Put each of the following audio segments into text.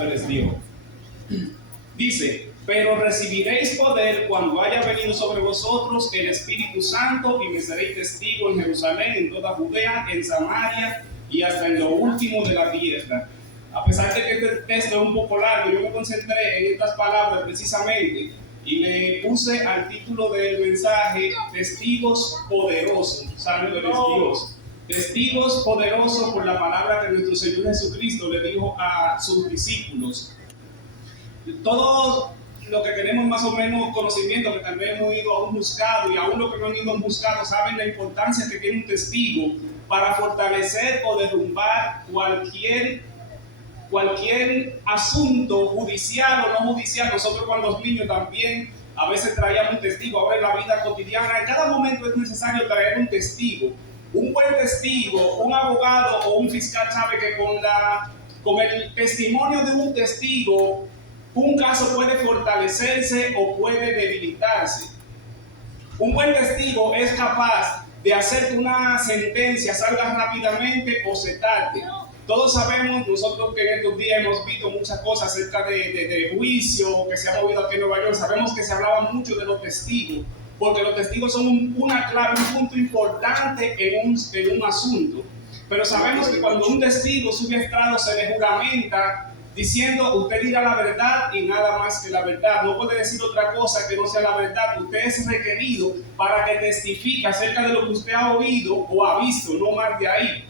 Santo eres Dios. Dice, pero recibiréis poder cuando haya venido sobre vosotros el Espíritu Santo y me seréis testigo en Jerusalén, en toda Judea, en Samaria y hasta en lo último de la tierra. A pesar de que este texto es un poco largo, yo me concentré en estas palabras precisamente y le puse al título del mensaje Testigos Poderosos. Santo eres Dios. Testigos poderosos por la palabra que nuestro Señor Jesucristo le dijo a sus discípulos. Todos los que tenemos más o menos conocimiento, que tal vez hemos ido a un juzgado y aún los que no han ido a un juzgado saben la importancia que tiene un testigo para fortalecer o derrumbar cualquier asunto judicial o no judicial. Nosotros cuando los niños también a veces traíamos un testigo. Ahora en la vida cotidiana, en cada momento es necesario traer un testigo. Un buen testigo, un abogado o un fiscal sabe que con el testimonio de un testigo, un caso puede fortalecerse o puede debilitarse. Un buen testigo es capaz de hacer que una sentencia salga rápidamente o se tarde. Todos sabemos, nosotros que en estos días hemos visto muchas cosas acerca de juicio que se ha movido aquí en Nueva York, sabemos que se hablaba mucho de los testigos, porque los testigos son una clave, un punto importante en un asunto. Pero sabemos que cuando un testigo sube a estrado se le juramenta diciendo, usted dirá la verdad y nada más que la verdad. No puede decir otra cosa que no sea la verdad. Usted es requerido para que testifique acerca de lo que usted ha oído o ha visto, no más de ahí.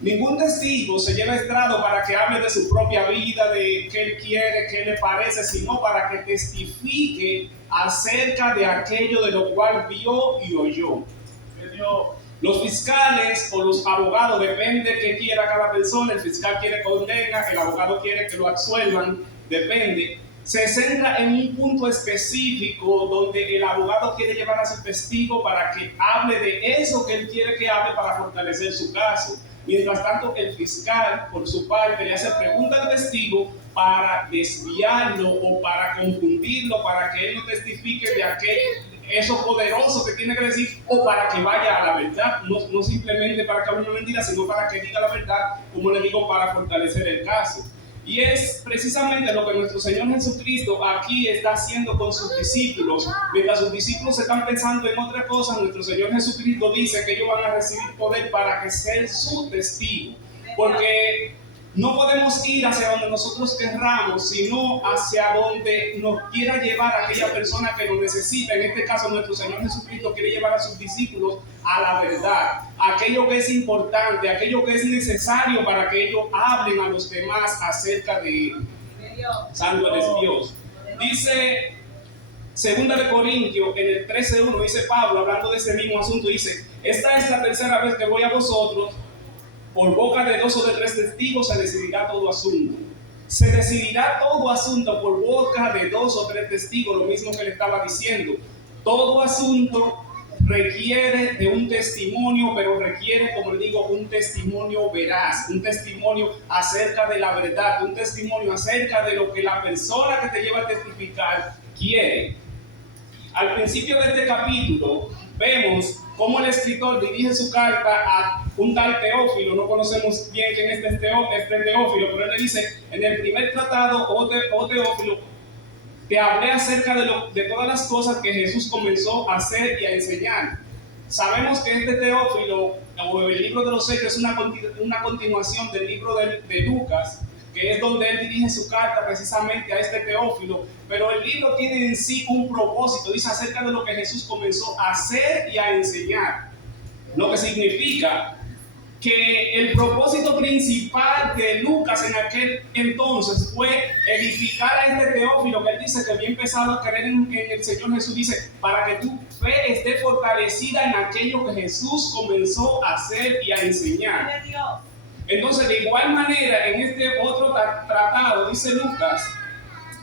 Ningún testigo se lleva a estrado para que hable de su propia vida, de qué él quiere, qué le parece, sino para que testifique acerca de aquello de lo cual vio y oyó. Los fiscales o los abogados, depende de qué quiera cada persona. El fiscal quiere condena, el abogado quiere que lo absuelvan, depende. Se centra en un punto específico donde el abogado quiere llevar a su testigo para que hable de eso que él quiere que hable para fortalecer su caso. Mientras tanto, el fiscal, por su parte, le hace preguntas al testigo para desviarlo o para confundirlo, para que él no testifique de eso poderoso que tiene que decir, o para que vaya a la verdad, no simplemente para que hable una mentira, sino para que diga la verdad, como le digo, para fortalecer el caso. Y es precisamente lo que nuestro Señor Jesucristo aquí está haciendo con sus discípulos. Mientras sus discípulos están pensando en otra cosa, nuestro Señor Jesucristo dice que ellos van a recibir poder para que sean su testigo. Porque no podemos ir hacia donde nosotros querramos, sino hacia donde nos quiera llevar aquella persona que nos necesita. En este caso, nuestro Señor Jesucristo quiere llevar a sus discípulos a la verdad, aquello que es importante, aquello que es necesario para que ellos hablen a los demás acerca de Él. Santo eres Dios. Dice 2 Corintios, en el 13:1, dice Pablo, hablando de ese mismo asunto, dice: esta es la tercera vez que voy a vosotros. Por boca de 2 o de 3 testigos se decidirá todo asunto. Se decidirá todo asunto por boca de 2 o 3 testigos, lo mismo que le estaba diciendo. Todo asunto requiere de un testimonio, pero requiere, como le digo, un testimonio veraz, un testimonio acerca de la verdad, un testimonio acerca de lo que la persona que te lleva a testificar quiere. Al principio de este capítulo vemos cómo el escritor dirige su carta a un tal Teófilo. No conocemos bien quién es este Teófilo, pero él le dice: en el primer tratado, oh Teófilo, te hablé acerca de todas las cosas que Jesús comenzó a hacer y a enseñar. Sabemos que este Teófilo, o el libro de los Hechos, es una continuación del libro de Lucas, que es donde él dirige su carta precisamente a este Teófilo, pero el libro tiene en sí un propósito, dice acerca de lo que Jesús comenzó a hacer y a enseñar, lo que significa que el propósito principal de Lucas en aquel entonces fue edificar a este Teófilo, que él dice que había empezado a creer en el Señor Jesús, dice, para que tu fe esté fortalecida en aquello que Jesús comenzó a hacer y a enseñar. Entonces, de igual manera, en este otro tratado, dice Lucas,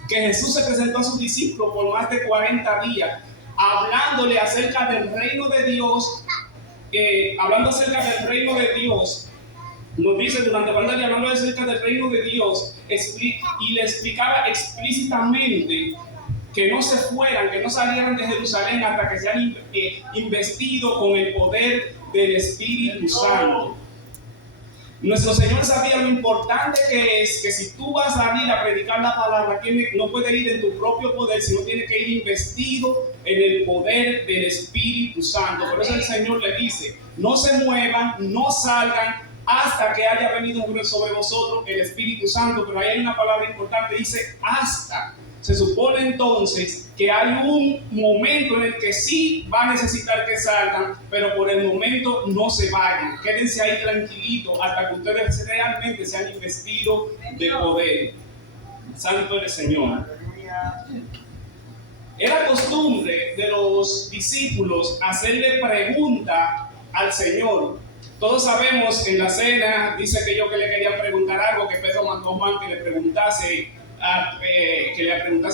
que Jesús se presentó a sus discípulos por más de 40 días, hablándole acerca del reino de Dios, nos dice durante 40 días, hablando acerca del reino de Dios, y le explicaba explícitamente que no se fueran, que no salieran de Jerusalén hasta que sean investidos con el poder del Espíritu Santo. Nuestro Señor sabía lo importante que es que si tú vas a ir a predicar la palabra, no puedes ir en tu propio poder, sino tienes que ir investido en el poder del Espíritu Santo. Por eso el Señor le dice, no se muevan, no salgan hasta que haya venido sobre vosotros el Espíritu Santo. Pero ahí hay una palabra importante, dice hasta. Se supone entonces que hay un momento en el que sí va a necesitar que salgan, pero por el momento no se vayan. Quédense ahí tranquilitos hasta que ustedes realmente se han investido de poder. Santo eres Señor. Era costumbre de los discípulos hacerle pregunta al Señor. Todos sabemos en la cena, dice que ellos que le querían preguntar algo, que Pedro mandó a Juan que le preguntase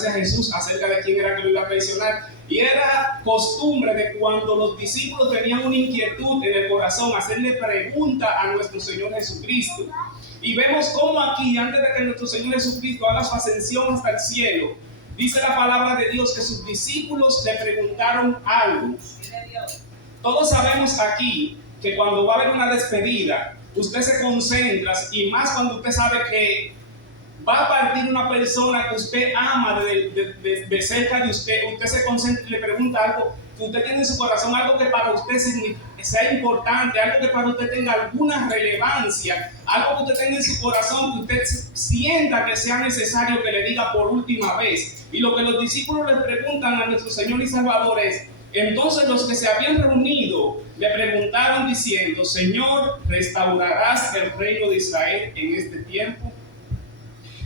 a Jesús acerca de quién era que lo iba a traicionar. Y era costumbre de cuando los discípulos tenían una inquietud en el corazón, hacerle pregunta a nuestro Señor Jesucristo. Y vemos cómo aquí, antes de que nuestro Señor Jesucristo haga su ascensión hasta el cielo, dice la palabra de Dios que sus discípulos le preguntaron algo. Todos sabemos aquí que cuando va a haber una despedida, usted se concentra, y más cuando usted sabe que va a partir una persona que usted ama de cerca de usted. Usted se concentra y le pregunta algo que usted tiene en su corazón, algo que para usted sea importante, algo que para usted tenga alguna relevancia, algo que usted tenga en su corazón, que usted sienta que sea necesario que le diga por última vez. Y lo que los discípulos le preguntan a nuestro Señor y Salvador es: entonces los que se habían reunido le preguntaron diciendo, Señor, ¿restaurarás el reino de Israel en este tiempo?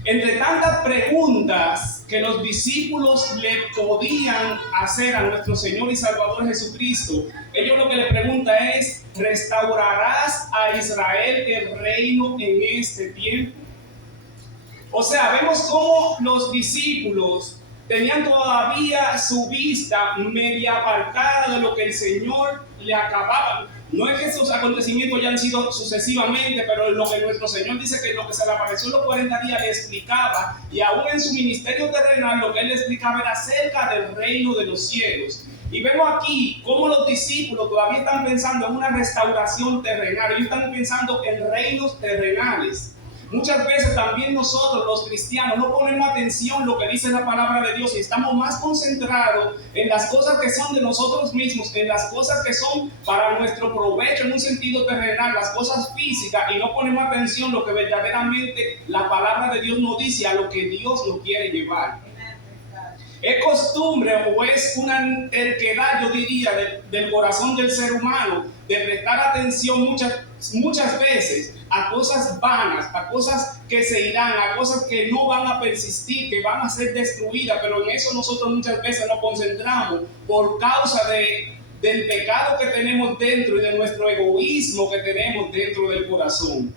Entre tantas preguntas que los discípulos le podían hacer a nuestro Señor y Salvador Jesucristo, ellos lo que le preguntan es, ¿restaurarás a Israel el reino en este tiempo? O sea, vemos cómo los discípulos tenían todavía su vista media apartada de lo que el Señor le acababa. No es que esos acontecimientos ya han sido sucesivamente, pero lo que nuestro Señor dice que lo que se le apareció en los 40 días le explicaba, y aún en su ministerio terrenal lo que él le explicaba era acerca del reino de los cielos. Y vemos aquí cómo los discípulos todavía están pensando en una restauración terrenal, ellos están pensando en reinos terrenales. Muchas veces también nosotros los cristianos no ponemos atención a lo que dice la palabra de Dios y estamos más concentrados en las cosas que son de nosotros mismos, en las cosas que son para nuestro provecho en un sentido terrenal, las cosas físicas, y no ponemos atención a lo que verdaderamente la palabra de Dios nos dice, a lo que Dios nos quiere llevar. Es costumbre o es una terquedad, yo diría, del corazón del ser humano de prestar atención muchas veces a cosas vanas, a cosas que se irán, a cosas que no van a persistir, que van a ser destruidas, pero en eso nosotros muchas veces nos concentramos por causa del pecado que tenemos dentro y de nuestro egoísmo que tenemos dentro del corazón.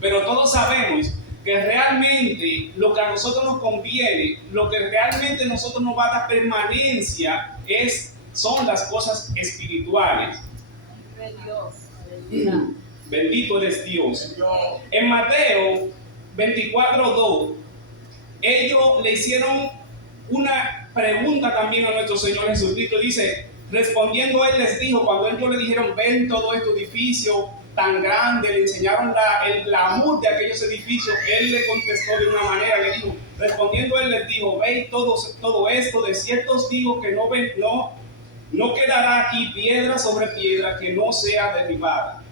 Pero todos sabemos que realmente lo que a nosotros nos conviene, lo que realmente a nosotros nos va a dar permanencia son las cosas espirituales. Bendito eres Dios. En Mateo 24:2, ellos le hicieron una pregunta también a nuestro Señor Jesucristo. Dice, respondiendo él les dijo, cuando ellos le dijeron, ven todo este edificio tan grande, le enseñaron el glamour de aquellos edificios, él le contestó de una manera, le dijo, respondiendo él les dijo, veis todo esto, de cierto os digo que no quedará aquí piedra sobre piedra que no sea derribada.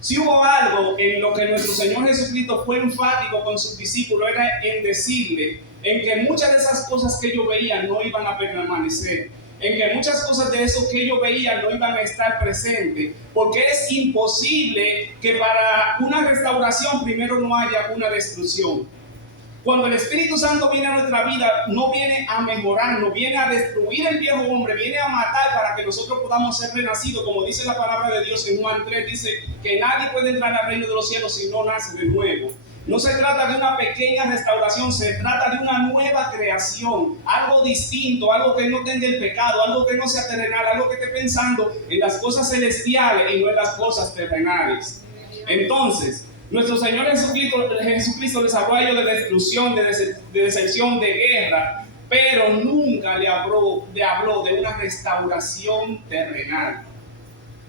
Si hubo algo en lo que nuestro Señor Jesucristo fue enfático con sus discípulos, era en decirle en que muchas de esas cosas que ellos veían no iban a permanecer, en que muchas cosas de eso que ellos veían no iban a estar presentes, porque es imposible que para una restauración primero no haya una destrucción. Cuando el Espíritu Santo viene a nuestra vida, no viene a mejorar, no viene a destruir el viejo hombre, viene a matar para que nosotros podamos ser renacidos. Como dice la palabra de Dios en Juan 3, dice que nadie puede entrar al reino de los cielos si no nace de nuevo. No se trata de una pequeña restauración, se trata de una nueva creación, algo distinto, algo que no tenga el pecado, algo que no sea terrenal, algo que esté pensando en las cosas celestiales y no en las cosas terrenales. Entonces, nuestro Señor Jesucristo les habló a ellos de destrucción, de deserción, de guerra, pero nunca le habló de una restauración terrenal.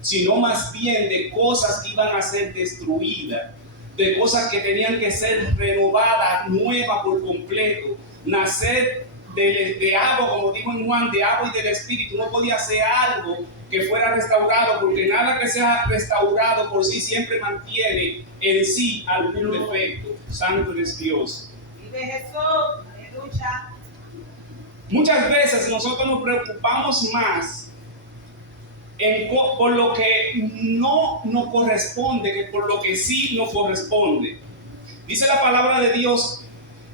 sino más bien de cosas que iban a ser destruidas, de cosas que tenían que ser renovadas, nuevas por completo, nacer de agua, como dijo en Juan, de agua y del Espíritu. No podía hacer algo que fuera restaurado, porque nada que sea restaurado por sí siempre mantiene en sí algún defecto. Santo es Dios. Vive Jesús, aleluya. Muchas veces nosotros nos preocupamos más por lo que no nos corresponde que por lo que sí nos corresponde. Dice la palabra de Dios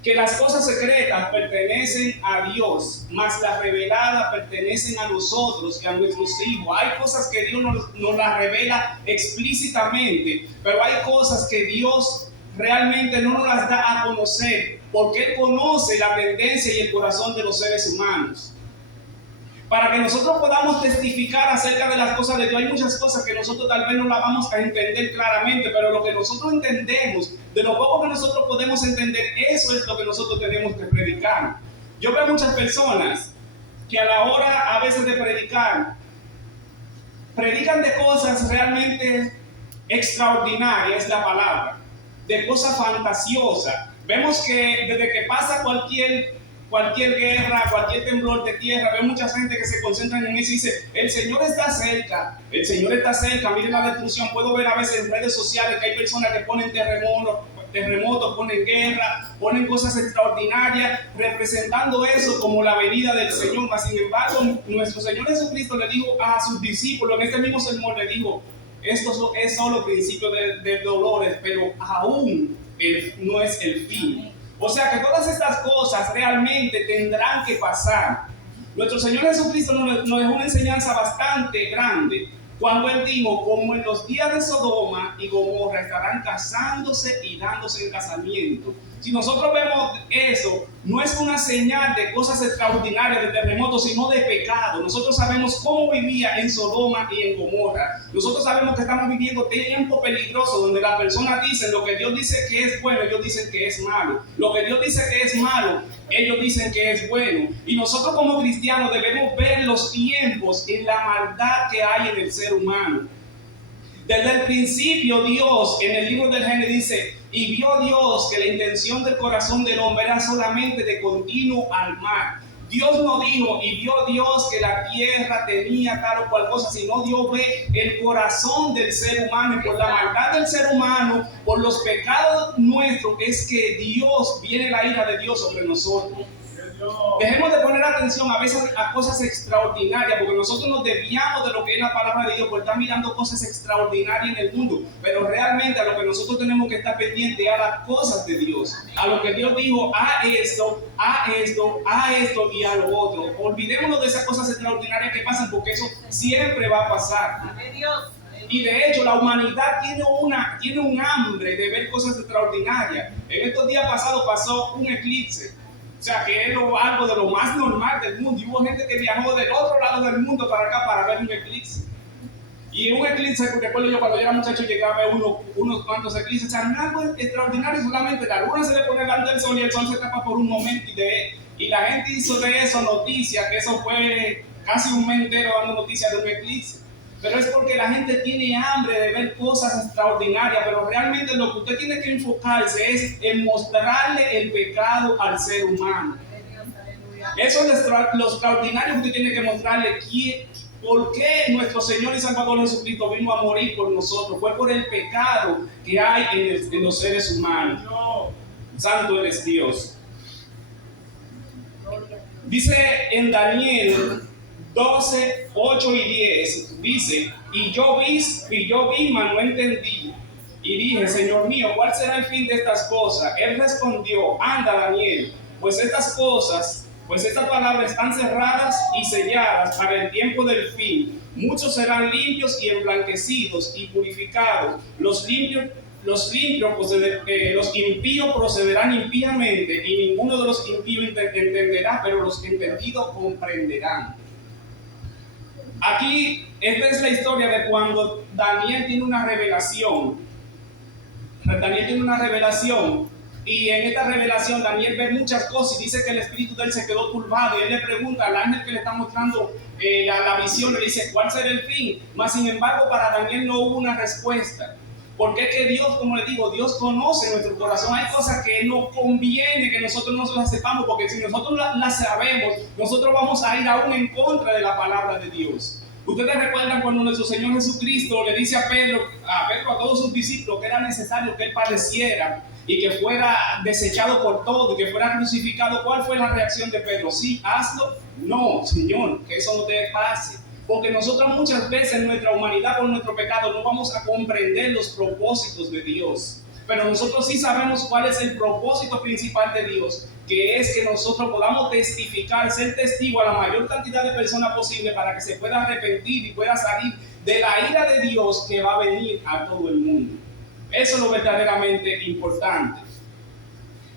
que las cosas secretas pertenecen a Dios, mas las reveladas pertenecen a nosotros y a nuestros hijos. Hay cosas que Dios nos las revela explícitamente, pero hay cosas que Dios realmente no nos las da a conocer, porque Él conoce la tendencia y el corazón de los seres humanos. Para que nosotros podamos testificar acerca de las cosas de Dios, hay muchas cosas que nosotros tal vez no las vamos a entender claramente, pero lo que nosotros entendemos, de lo poco que nosotros podemos entender, eso es lo que nosotros tenemos que predicar. Yo veo muchas personas que a la hora a veces de predicar, predican de cosas realmente extraordinarias, es la palabra, de cosas fantasiosas. Vemos que desde que pasa cualquier guerra, cualquier temblor de tierra, veo mucha gente que se concentra en eso y dice, el Señor está cerca, miren la destrucción. Puedo ver a veces en redes sociales que hay personas que ponen terremotos, ponen guerra, ponen cosas extraordinarias, representando eso como la venida del Señor. Mas sin embargo, nuestro Señor Jesucristo le dijo a sus discípulos, en este mismo sermón le dijo, esto es solo principio de dolores, pero aún no es el fin. O sea que todas estas cosas realmente tendrán que pasar. Nuestro Señor Jesucristo nos dejó una enseñanza bastante grande cuando Él dijo, como en los días de Sodoma y Gomorra estarán casándose y dándose en casamiento. Si nosotros vemos eso, no es una señal de cosas extraordinarias, de terremotos, sino de pecado. Nosotros sabemos cómo vivía en Sodoma y en Gomorra. Nosotros sabemos que estamos viviendo tiempo peligroso donde las personas dicen lo que Dios dice que es bueno, ellos dicen que es malo. Lo que Dios dice que es malo, ellos dicen que es bueno. Y nosotros como cristianos debemos ver los tiempos en la maldad que hay en el ser humano. Desde el principio Dios en el libro del Génesis dice, y vio Dios que la intención del corazón del hombre era solamente de continuo al mal. Dios no dijo, y vio Dios que la tierra tenía tal o cual cosa, sino Dios ve el corazón del ser humano, y por la maldad del ser humano, por los pecados nuestros, es que Dios, viene la ira de Dios sobre nosotros. Dejemos de poner atención a veces a cosas extraordinarias, porque nosotros nos desviamos de lo que es la palabra de Dios por estar mirando cosas extraordinarias en el mundo, pero realmente a lo que nosotros tenemos que estar pendientes a las cosas de Dios, a lo que Dios dijo, a esto y a lo otro. Olvidémonos de esas cosas extraordinarias que pasan, porque eso siempre va a pasar. Y de hecho la humanidad tiene un hambre de ver cosas extraordinarias. En estos días pasados pasó un eclipse. O sea, que es algo de lo más normal del mundo. Y hubo gente que viajó del otro lado del mundo para acá para ver un eclipse. Y un eclipse, porque recuerdo yo cuando yo era muchacho llegaba a ver unos cuantos eclipses. O sea, algo extraordinario, solamente la luna se le pone delante del sol y el sol se tapa por un momento. Y la gente hizo de eso noticia, que eso fue casi un mes entero dando noticias de un eclipse. Pero es porque la gente tiene hambre de ver cosas extraordinarias, pero realmente lo que usted tiene que enfocarse es en mostrarle el pecado al ser humano. Eso es lo extraordinario que usted tiene que mostrarle. ¿Por qué nuestro Señor y Salvador Jesucristo vino a morir por nosotros? Fue por el pecado que hay en los seres humanos. Santo eres Dios. Dice en Daniel 12, 8 y 10, dice, y yo vi, mas no entendí. Y dije, Señor mío, ¿cuál será el fin de estas cosas? Él respondió, anda, Daniel, pues estas palabras están cerradas y selladas para el tiempo del fin. Muchos serán limpios y emblanquecidos y purificados. Los impíos procederán impíamente, y ninguno de los impíos entenderá, pero los entendidos comprenderán. Aquí, esta es la historia de cuando Daniel tiene una revelación. Daniel tiene una revelación Y en esta revelación Daniel ve muchas cosas y dice que el espíritu de él se quedó turbado. Y él le pregunta al ángel que le está mostrando la visión, le dice, ¿cuál será el fin? Mas sin embargo para Daniel no hubo una respuesta. Porque es que Dios, como le digo, Dios conoce nuestro corazón. Hay cosas que no conviene que nosotros no las sepamos, porque si nosotros las sabemos, nosotros vamos a ir aún en contra de la palabra de Dios. Ustedes recuerdan cuando nuestro Señor Jesucristo le dice a Pedro, a todos sus discípulos, que era necesario que él padeciera y que fuera desechado por todo y que fuera crucificado. ¿Cuál fue la reacción de Pedro? ¿Sí, hazlo? No, Señor, que eso no te pase. Porque nosotros muchas veces en nuestra humanidad, por nuestro pecado, no vamos a comprender los propósitos de Dios. Pero nosotros sí sabemos cuál es el propósito principal de Dios, que es que nosotros podamos testificar, ser testigo a la mayor cantidad de personas posible para que se pueda arrepentir y pueda salir de la ira de Dios que va a venir a todo el mundo. Eso es lo verdaderamente importante.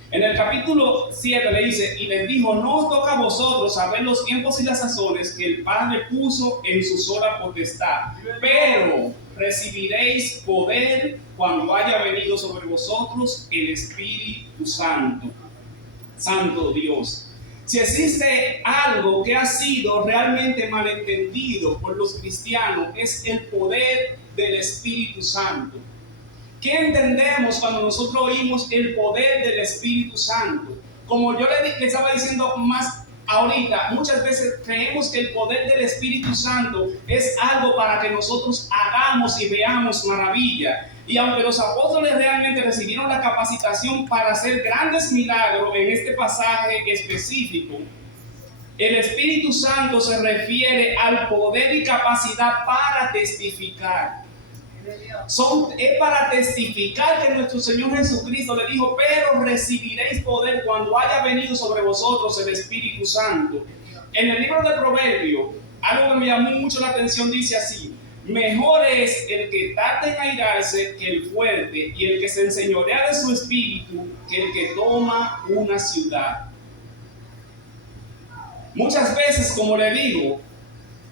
En el capítulo 7 le dice, y les dijo, no os toca a vosotros saber los tiempos y las sazones que el Padre puso en su sola potestad, pero recibiréis poder cuando haya venido sobre vosotros el Espíritu Santo. Santo Dios. Si existe algo que ha sido realmente malentendido por los cristianos, es el poder del Espíritu Santo. ¿Qué entendemos cuando nosotros oímos el poder del Espíritu Santo? Como yo le estaba diciendo más ahorita, muchas veces creemos que el poder del Espíritu Santo es algo para que nosotros hagamos y veamos maravilla. Y aunque los apóstoles realmente recibieron la capacitación para hacer grandes milagros en este pasaje específico, el Espíritu Santo se refiere al poder y capacidad para testificar. Es para testificar que nuestro Señor Jesucristo le dijo, pero recibiréis poder cuando haya venido sobre vosotros el Espíritu Santo. En el libro de Proverbios, algo que me llamó mucho la atención dice así: mejor es el que tarda en airarse que el fuerte, y el que se enseñorea de su espíritu que el que toma una ciudad. Muchas veces, como le digo,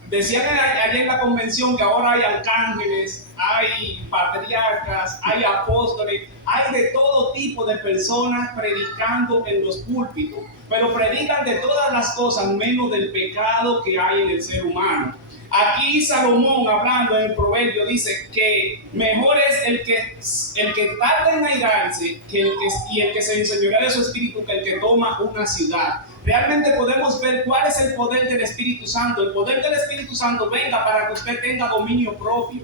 decían allá en la convención que ahora hay arcángeles, hay patriarcas, hay apóstoles, hay de todo tipo de personas predicando en los púlpitos, pero predican de todas las cosas menos del pecado que hay en el ser humano. Aquí Salomón, hablando en el proverbio, dice que mejor es el que tarda en airarse y el que se enseñorea de su espíritu que el que toma una ciudad. Realmente podemos ver cuál es el poder del Espíritu Santo. El poder del Espíritu Santo venga para que usted tenga dominio propio,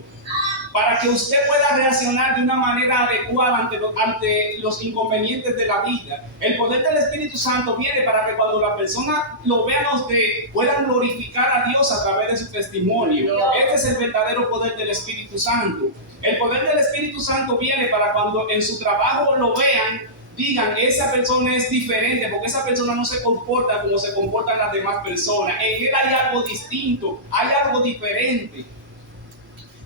para que usted pueda reaccionar de una manera adecuada ante los inconvenientes de la vida. El poder del Espíritu Santo viene para que cuando la persona lo vean a usted, puedan glorificar a Dios a través de su testimonio. Este es el verdadero poder del Espíritu Santo. El poder del Espíritu Santo viene para cuando en su trabajo lo vean, digan, esa persona es diferente, porque esa persona no se comporta como se comportan las demás personas. En él hay algo distinto, hay algo diferente.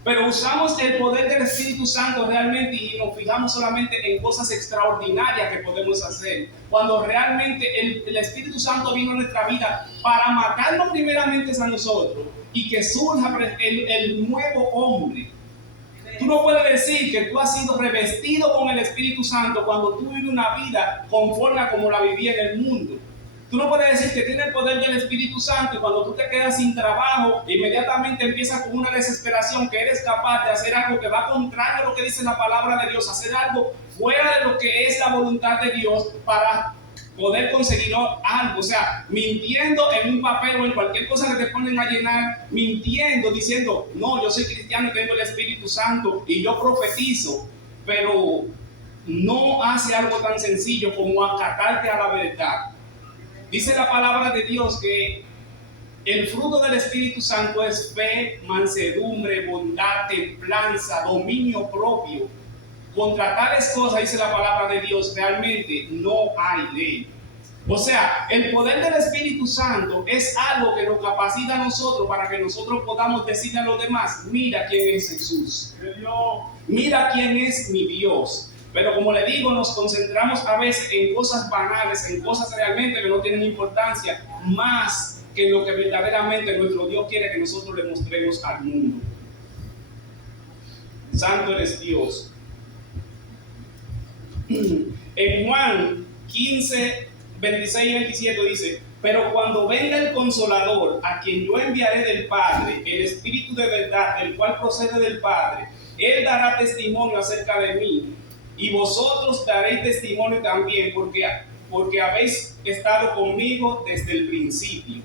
Pero usamos el poder del Espíritu Santo realmente y nos fijamos solamente en cosas extraordinarias que podemos hacer, cuando realmente el Espíritu Santo vino a nuestra vida para matarnos primeramente a nosotros y que surja el nuevo hombre. Tú no puedes decir que tú has sido revestido con el Espíritu Santo cuando tú vives una vida conforme a como la vivía en el mundo. Tú no puedes decir que tienes el poder del Espíritu Santo y cuando tú te quedas sin trabajo, inmediatamente empiezas con una desesperación, que eres capaz de hacer algo que va contrario a lo que dice la palabra de Dios, hacer algo fuera de lo que es la voluntad de Dios para poder conseguir algo. O sea, mintiendo en un papel o en cualquier cosa que te ponen a llenar, mintiendo, diciendo, no, yo soy cristiano y tengo el Espíritu Santo y yo profetizo, pero no hace algo tan sencillo como acatarte a la verdad. Dice la palabra de Dios que el fruto del Espíritu Santo es fe, mansedumbre, bondad, templanza, dominio propio. Contra tales cosas, dice la palabra de Dios, realmente no hay ley. O sea, el poder del Espíritu Santo es algo que nos capacita a nosotros para que nosotros podamos decirle a los demás, mira quién es Jesús, mira quién es mi Dios. Pero como le digo, nos concentramos a veces en cosas banales, en cosas realmente que no tienen importancia, más que lo que verdaderamente nuestro Dios quiere que nosotros le mostremos al mundo. Santo eres Dios. En Juan 15, 26 y 27 dice: pero cuando venga el Consolador, a quien yo enviaré del Padre, el Espíritu de verdad, el cual procede del Padre, Él dará testimonio acerca de mí, y vosotros daréis testimonio también, porque habéis estado conmigo desde el principio.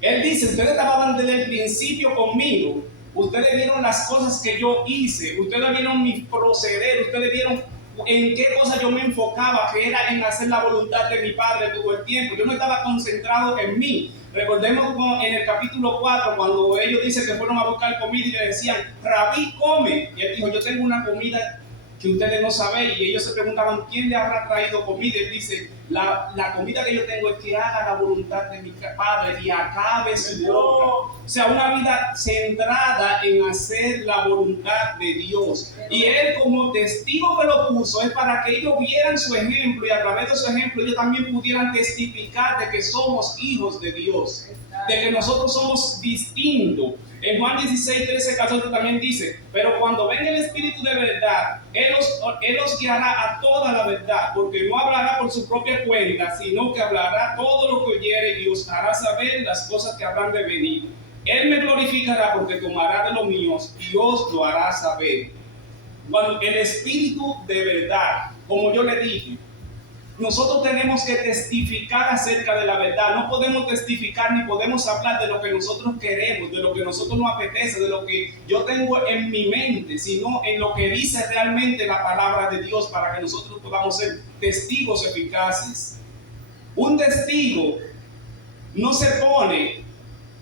Él dice: ustedes estaban desde el principio conmigo, ustedes vieron las cosas que yo hice, ustedes vieron mi proceder, ustedes vieron en qué cosa yo me enfocaba, que era en hacer la voluntad de mi Padre todo el tiempo. Yo no estaba concentrado en mí. Recordemos en el capítulo 4, cuando ellos dicen que fueron a buscar comida y le decían: Rabí, come. Y él dijo: yo tengo una comida que ustedes no saben. Y ellos se preguntaban: ¿quién le habrá traído comida? Y él dice: la comida que yo tengo es que haga la voluntad de mi Padre y acabe su obra. O sea, una vida centrada en hacer la voluntad de Dios. Y él, como testigo que lo puso, es para que ellos vieran su ejemplo, y a través de su ejemplo ellos también pudieran testificar de que somos hijos de Dios, de que nosotros somos distintos. En Juan 16, 13, 14 también dice: pero cuando venga el Espíritu de verdad, Él os guiará a toda la verdad, porque no hablará por su propia cuenta, sino que hablará todo lo que oyere y os hará saber las cosas que habrán de venir. Él me glorificará, porque tomará de lo mío y os lo hará saber. Cuando el Espíritu de verdad, como yo le dije, nosotros tenemos que testificar acerca de la verdad. No podemos testificar ni podemos hablar de lo que nosotros queremos, de lo que nosotros nos apetece, de lo que yo tengo en mi mente, sino en lo que dice realmente la palabra de Dios, para que nosotros podamos ser testigos eficaces. Un testigo no se pone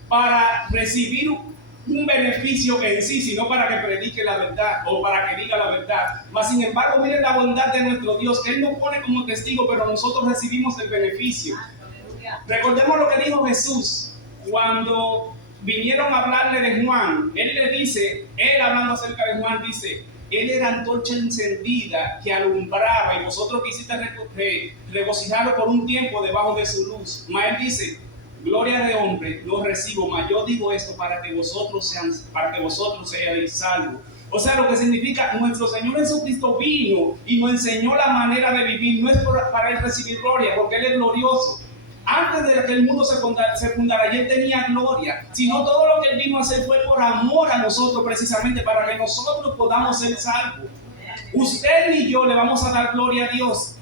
para recibir un beneficio en sí, sino para que predique la verdad o para que diga la verdad. Mas sin embargo, miren la bondad de nuestro Dios, que Él nos pone como testigo, pero nosotros recibimos el beneficio. Recordemos lo que dijo Jesús cuando vinieron a hablarle de Juan. Él le dice, él hablando acerca de Juan, dice: él era antorcha encendida que alumbraba, y vosotros quisiste regocijaros por un tiempo debajo de su luz. Mas él dice: gloria de hombre no recibo, mas yo digo esto para que vosotros seáis salvos. O sea, lo que significa, nuestro Señor Jesucristo vino y nos enseñó la manera de vivir. No es para Él recibir gloria, porque Él es glorioso. Antes de que el mundo se fundara, Él tenía gloria, sino todo lo que Él vino a hacer fue por amor a nosotros, precisamente para que nosotros podamos ser salvos. Usted ni yo le vamos a dar gloria a Dios.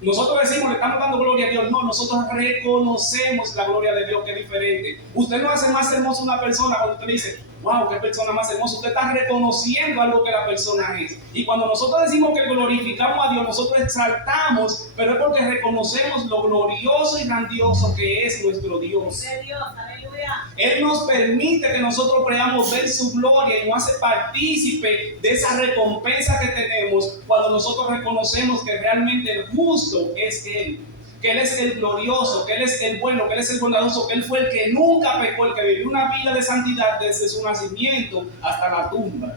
Nosotros decimos, le estamos dando gloria a Dios. No, nosotros reconocemos la gloria de Dios, que es diferente. Usted no hace más hermosa una persona cuando usted dice: wow, qué persona más hermosa. Usted está reconociendo algo que la persona es. Y cuando nosotros decimos que glorificamos a Dios, nosotros exaltamos, pero es porque reconocemos lo glorioso y grandioso que es nuestro Dios. Él nos permite que nosotros podamos ver su gloria y nos hace partícipe de esa recompensa que tenemos cuando nosotros reconocemos que realmente el justo es Él, que Él es el glorioso, que Él es el bueno, que Él es el bondadoso, que Él fue el que nunca pecó, el que vivió una vida de santidad desde su nacimiento hasta la tumba.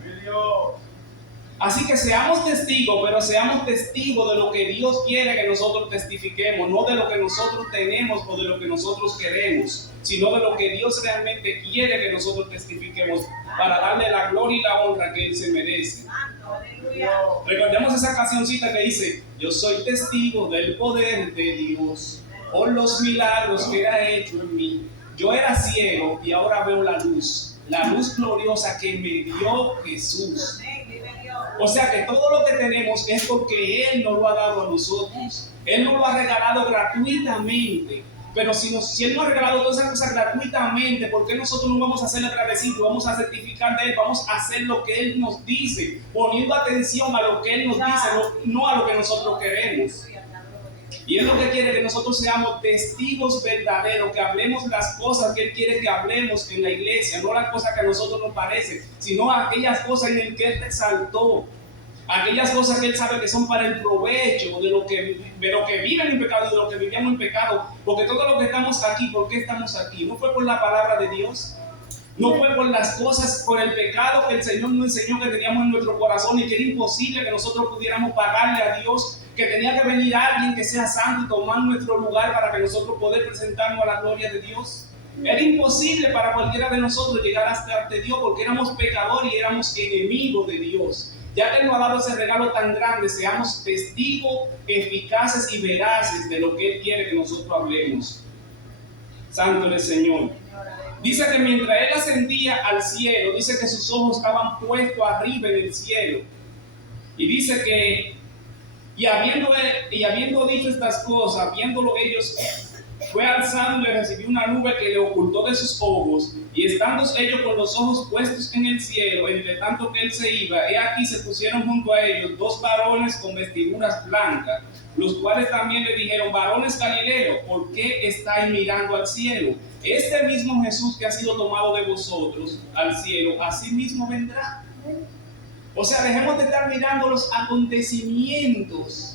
Así que seamos testigos, pero seamos testigos de lo que Dios quiere que nosotros testifiquemos, no de lo que nosotros tenemos o de lo que nosotros queremos, sino de lo que Dios realmente quiere que nosotros testifiquemos, para darle la gloria y la honra que Él se merece. Recordemos esa cancioncita que dice: yo soy testigo del poder de Dios, por los milagros que ha hecho en mí. Yo era ciego y ahora veo la luz gloriosa que me dio Jesús. O sea que todo lo que tenemos es porque Él nos lo ha dado a nosotros. Él nos lo ha regalado gratuitamente. Pero si Él nos ha regalado todas esas cosas gratuitamente, ¿por qué nosotros no vamos a ser agradecidos? Vamos a certificar de Él, vamos a hacer lo que Él nos dice, poniendo atención a lo que Él nos dice, no a lo que nosotros queremos. Y es lo que quiere, que nosotros seamos testigos verdaderos, que hablemos las cosas que Él quiere que hablemos en la iglesia, no las cosas que a nosotros nos parecen, sino aquellas cosas en las que Él te exaltó, aquellas cosas que Él sabe que son para el provecho de lo que viven en pecado y de lo que vivíamos en pecado. Porque todo lo que estamos aquí, ¿por qué estamos aquí? ¿No fue por la palabra de Dios? No fue por las cosas, por el pecado que el Señor nos enseñó que teníamos en nuestro corazón y que era imposible que nosotros pudiéramos pagarle a Dios, que tenía que venir alguien que sea santo y tomar nuestro lugar para que nosotros poder presentarnos a la gloria de Dios? Era imposible para cualquiera de nosotros llegar hasta Dios, porque éramos pecadores y éramos enemigos de Dios. Ya que Él nos ha dado ese regalo tan grande, seamos testigos eficaces y veraces de lo que Él quiere que nosotros hablemos. Santo es el Señor. Dice que mientras Él ascendía al cielo, dice que sus ojos estaban puestos arriba en el cielo. Y dice que, y habiendo dicho estas cosas, viéndolo ellos, fue alzado y le recibió una nube que le ocultó de sus ojos, y estando ellos con los ojos puestos en el cielo, entre tanto que Él se iba, he aquí se pusieron junto a ellos 2 varones con vestiduras blancas, los cuales también le dijeron: varones Galileos, ¿por qué estáis mirando al cielo? Este mismo Jesús que ha sido tomado de vosotros al cielo, así mismo vendrá. O sea, dejemos de estar mirando los acontecimientos.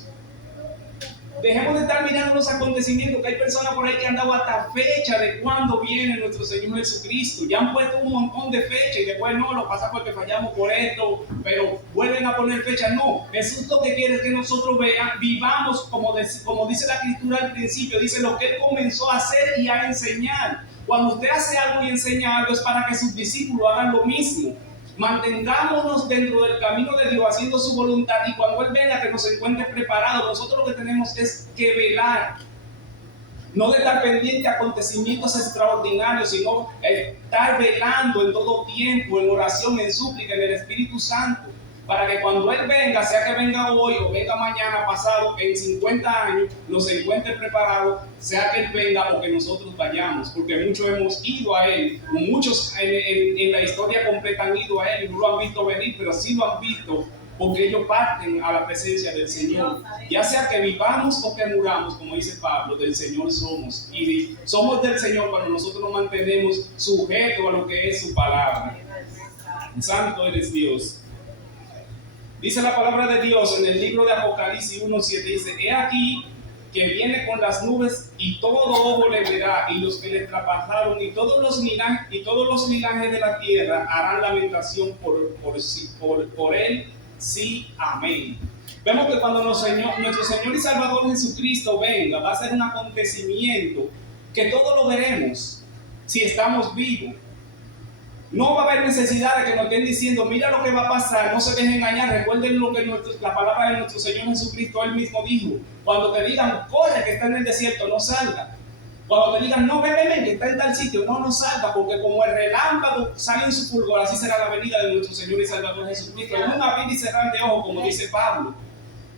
Dejemos de estar mirando los acontecimientos, que hay personas por ahí que han dado hasta fecha de cuándo viene nuestro Señor Jesucristo. Ya han puesto un montón de fechas y después no, lo pasa porque fallamos por esto, pero vuelven a poner fecha. No, Jesús lo que quiere es que nosotros vivamos como dice la Escritura al principio, dice lo que Él comenzó a hacer y a enseñar. Cuando usted hace algo y enseña algo es para que sus discípulos hagan lo mismo. Mantengámonos dentro del camino de Dios, haciendo su voluntad, y cuando Él venga que nos encuentre preparados, nosotros lo que tenemos es que velar, no de estar pendiente a acontecimientos extraordinarios, sino estar velando en todo tiempo, en oración, en súplica, en el Espíritu Santo, para que cuando Él venga, sea que venga hoy o venga mañana, pasado, en 50 años, nos encuentre preparados, sea que Él venga o que nosotros vayamos, porque muchos hemos ido a Él, muchos en la historia completa han ido a Él y no lo han visto venir, pero sí lo han visto porque ellos parten a la presencia del Señor. Ya sea que vivamos o que muramos, como dice Pablo, del Señor somos. Y somos del Señor cuando nosotros nos mantenemos sujetos a lo que es su palabra. Santo eres Dios. Dice la palabra de Dios en el libro de Apocalipsis 1:7, dice: he aquí que viene con las nubes y todo ojo le verá, y los que le traspasaron y todos los linajes de la tierra harán lamentación por él. Sí, amén. Vemos que cuando nuestro Señor y Salvador Jesucristo venga, va a ser un acontecimiento que todos lo veremos si estamos vivos. No va a haber necesidad de que nos estén diciendo: mira lo que va a pasar, no se dejen engañar. Recuerden lo que la palabra de nuestro Señor Jesucristo Él mismo dijo: cuando te digan corre que está en el desierto, no salga. Cuando te digan no, ven que está en tal sitio, no salga, porque como el relámpago sale en su fulgor, así será la venida de nuestro Señor y Salvador Jesucristo. En un abrir y cerrar de ojos, como dice Pablo,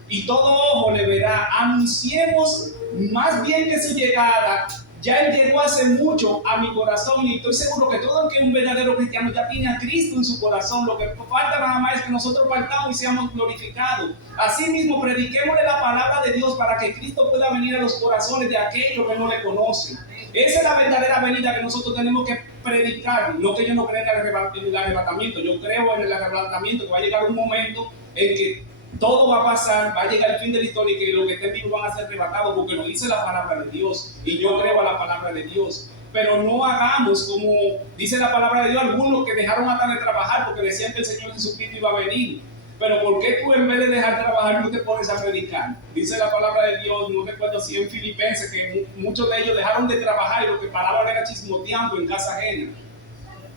y todo ojo le verá. Anunciemos más bien que su llegada ya Él llegó hace mucho a mi corazón, y estoy seguro que todo el que es un verdadero cristiano ya tiene a Cristo en su corazón. Lo que falta nada más es que nosotros partamos y seamos glorificados. Asimismo, prediquémosle la palabra de Dios para que Cristo pueda venir a los corazones de aquellos que no le conocen. Esa es la verdadera venida que nosotros tenemos que predicar. No que yo no crea en el arrebatamiento, yo creo en el arrebatamiento, que va a llegar un momento en que todo va a pasar, va a llegar el fin de la historia, y que los que estén vivos van a ser arrebatados, porque lo dice la palabra de Dios, y yo creo a la palabra de Dios. Pero no hagamos como dice la palabra de Dios, algunos que dejaron hasta de trabajar porque decían que el Señor Jesucristo iba a venir. Pero ¿por qué tú en vez de dejar trabajar no te pones a predicar? Dice la palabra de Dios, no recuerdo si en Filipenses, que muchos de ellos dejaron de trabajar y lo que paraban era chismoteando en casa ajena.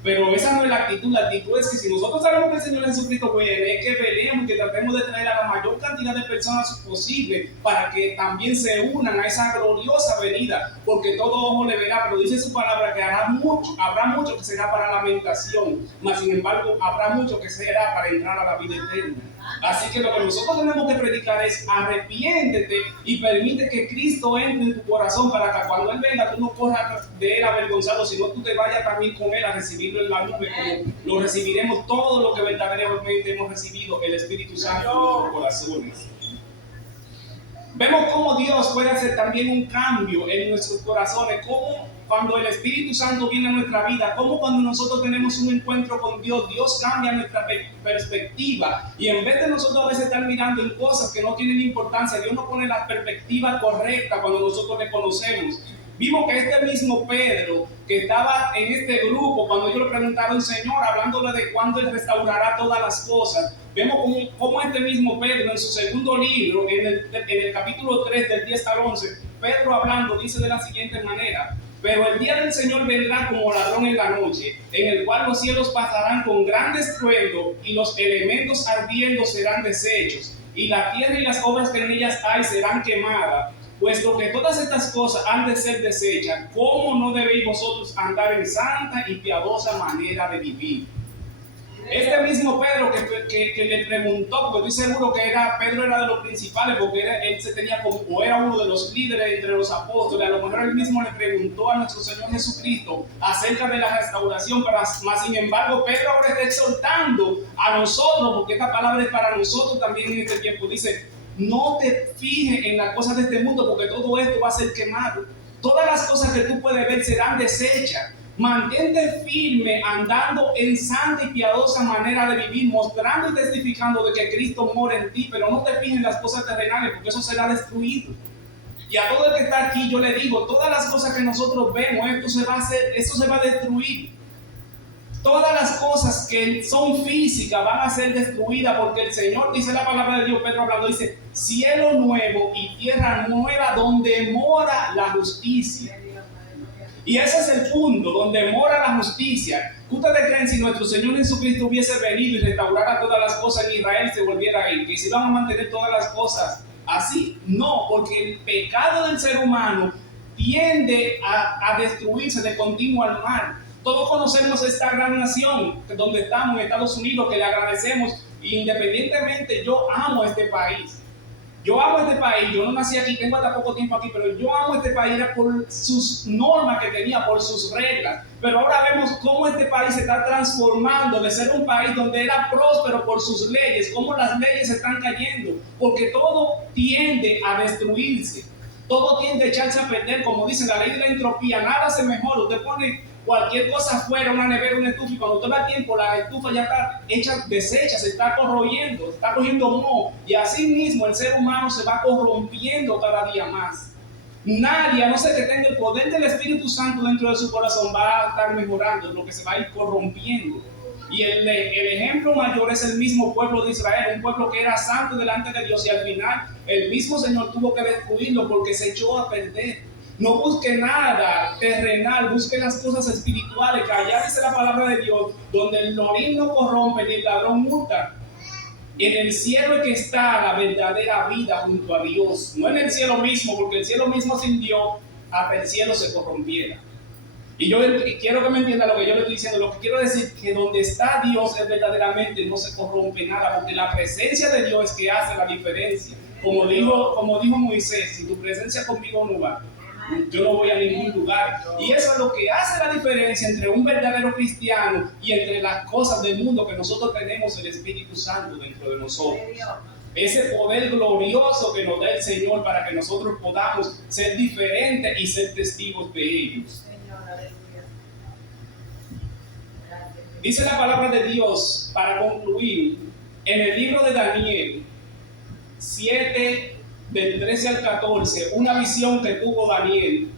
Pero esa no es la actitud es que si nosotros sabemos que el Señor Jesucristo viene, es que velemos y que tratemos de traer a la mayor cantidad de personas posible para que también se unan a esa gloriosa venida, porque todo ojo le verá. Pero dice su palabra que habrá mucho que será para lamentación, mas sin embargo habrá mucho que será para entrar a la vida eterna. Así que lo que nosotros tenemos que predicar es: arrepiéntete y permite que Cristo entre en tu corazón, para que cuando Él venga tú no corras de Él avergonzado, sino tú te vayas también con Él a recibirlo en la nube, como lo recibiremos todo lo que verdaderamente hemos recibido, el Espíritu Santo en nuestros corazones. Vemos cómo Dios puede hacer también un cambio en nuestros corazones, cómo cuando el Espíritu Santo viene a nuestra vida, cómo cuando nosotros tenemos un encuentro con Dios, Dios cambia nuestra perspectiva, y en vez de nosotros a veces estar mirando en cosas que no tienen importancia, Dios nos pone la perspectiva correcta cuando nosotros le conocemos. Vimos que este mismo Pedro, que estaba en este grupo, cuando ellos le preguntaron: Señor, hablándole de cuándo Él restaurará todas las cosas, vemos cómo este mismo Pedro en su segundo libro, en el capítulo 3 del 10 al 11, Pedro hablando dice de la siguiente manera: Pero el día del Señor vendrá como ladrón en la noche, en el cual los cielos pasarán con gran estruendo y los elementos ardiendo serán deshechos, y la tierra y las obras que en ellas hay serán quemadas. Puesto que todas estas cosas han de ser deshechas, ¿cómo no debéis vosotros andar en santa y piadosa manera de vivir? Este mismo Pedro que le preguntó, porque estoy seguro que Pedro era de los principales, porque él se tenía como era uno de los líderes entre los apóstoles, a lo mejor él mismo le preguntó a nuestro Señor Jesucristo acerca de la restauración, pero más sin embargo Pedro ahora está exhortando a nosotros, porque esta palabra es para nosotros también en este tiempo. Dice: no te fijes en las cosas de este mundo, porque todo esto va a ser quemado. Todas las cosas que tú puedes ver serán deshechas. Mantente firme andando en santa y piadosa manera de vivir, mostrando y testificando de que Cristo mora en ti, pero no te fijes en las cosas terrenales, porque eso será destruido. Y a todo el que está aquí yo le digo, todas las cosas que nosotros vemos, esto se va a destruir. Todas las cosas que son físicas van a ser destruidas, porque el Señor, dice la palabra de Dios, Pedro hablando, dice: cielo nuevo y tierra nueva donde mora la justicia. Y ese es el punto, donde mora la justicia. ¿Ustedes creen si nuestro Señor Jesucristo hubiese venido y restaurara todas las cosas en Israel, se volviera a ir, que se iban a mantener todas las cosas así? No, porque el pecado del ser humano tiende a destruirse de continuo al mal. Todos conocemos esta gran nación donde estamos, en Estados Unidos, que le agradecemos. Independientemente, yo amo este país. Yo amo este país, yo no nací aquí, tengo hasta poco tiempo aquí, pero yo amo este país era por sus normas que tenía, por sus reglas. Pero ahora vemos cómo este país se está transformando de ser un país donde era próspero por sus leyes, cómo las leyes se están cayendo, porque todo tiende a destruirse, todo tiende a echarse a perder, como dice la ley de la entropía, nada se mejora. Usted pone cualquier cosa afuera, una nevera, una estufa, y cuando usted va a tiempo, la estufa ya está hecha, deshecha, se está corroyendo, está cogiendo moho, y así mismo el ser humano se va corrompiendo cada día más. Nadie, a no ser que tenga el poder del Espíritu Santo dentro de su corazón, va a estar mejorando, lo que se va a ir corrompiendo. Y el ejemplo mayor es el mismo pueblo de Israel, un pueblo que era santo delante de Dios, y al final el mismo Señor tuvo que destruirlo porque se echó a perder. No busque nada terrenal, busque las cosas espirituales, que allá dice la palabra de Dios, donde el orín no corrompe ni el ladrón multa. En el cielo es que está la verdadera vida junto a Dios, no en el cielo mismo, porque el cielo mismo sin Dios, hasta el cielo se corrompiera. Y yo quiero que me entienda lo que yo le estoy diciendo. Lo que quiero decir es que donde está Dios es verdaderamente, no se corrompe nada, porque la presencia de Dios es que hace la diferencia. Como dijo Moisés: si tu presencia conmigo no va, yo no voy a ningún lugar. Y eso es lo que hace la diferencia entre un verdadero cristiano y entre las cosas del mundo, que nosotros tenemos el Espíritu Santo dentro de nosotros. Ese poder glorioso que nos da el Señor para que nosotros podamos ser diferentes y ser testigos de ellos. Dice la palabra de Dios, para concluir, en el libro de Daniel 7, del 13 al 14, una visión que tuvo Daniel,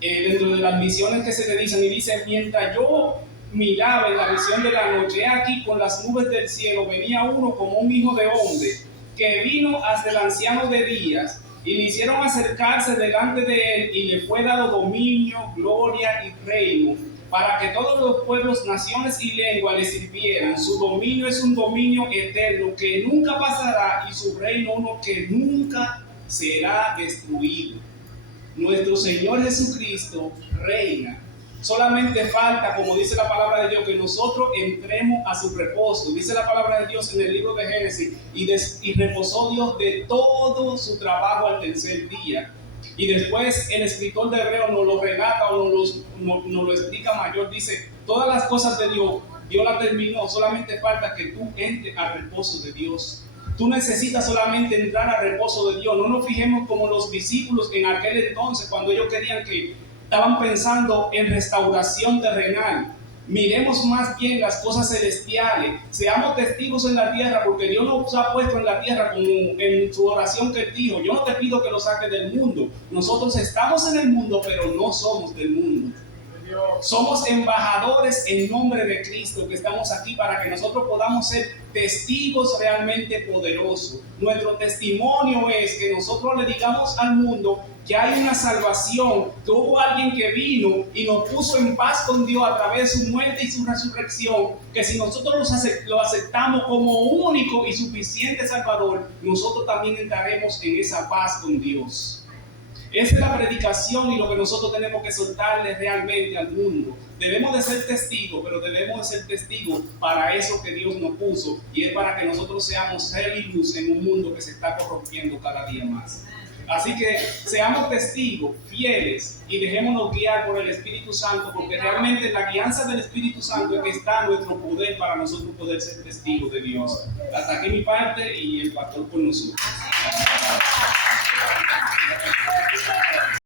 dentro de las visiones que se le dicen, y dice: mientras yo miraba en la visión de la noche, aquí con las nubes del cielo venía uno como un hijo de hombre, que vino hasta el anciano de días, y le hicieron acercarse delante de él, y le fue dado dominio, gloria y reino, para que todos los pueblos, naciones y lenguas le sirvieran. Su dominio es un dominio eterno que nunca pasará, y su reino uno que nunca será destruido. Nuestro Señor Jesucristo reina. Solamente falta, como dice la palabra de Dios, que nosotros entremos a su reposo. Dice la palabra de Dios en el libro de Génesis: y reposó Dios de todo su trabajo al tercer día. Y después el escritor de Hebreo nos lo relata o nos lo explica mayor. Dice: todas las cosas de Dios las terminó, solamente falta que tú entres al reposo de Dios. Tú necesitas solamente entrar al reposo de Dios. No nos fijemos como los discípulos en aquel entonces, cuando ellos querían estaban pensando en restauración terrenal. Miremos más bien las cosas celestiales. Seamos testigos en la tierra, porque Dios nos ha puesto en la tierra, como en su oración que Él dijo: yo no te pido que lo saques del mundo. Nosotros estamos en el mundo, pero no somos del mundo. Somos embajadores en nombre de Cristo que estamos aquí para que nosotros podamos ser testigos realmente poderosos. Nuestro testimonio es que nosotros le digamos al mundo que hay una salvación, que hubo alguien que vino y nos puso en paz con Dios a través de su muerte y su resurrección, que si nosotros lo aceptamos como único y suficiente Salvador, nosotros también entraremos en esa paz con Dios. Esa es la predicación y lo que nosotros tenemos que soltarle realmente al mundo. Debemos de ser testigos, pero debemos de ser testigos para eso que Dios nos puso, y es para que nosotros seamos sal y luz en un mundo que se está corrompiendo cada día más. Así que seamos testigos fieles y dejémonos guiar por el Espíritu Santo, porque realmente en la guianza del Espíritu Santo es que está nuestro poder para nosotros poder ser testigos de Dios. Hasta aquí mi parte y el pastor con nosotros.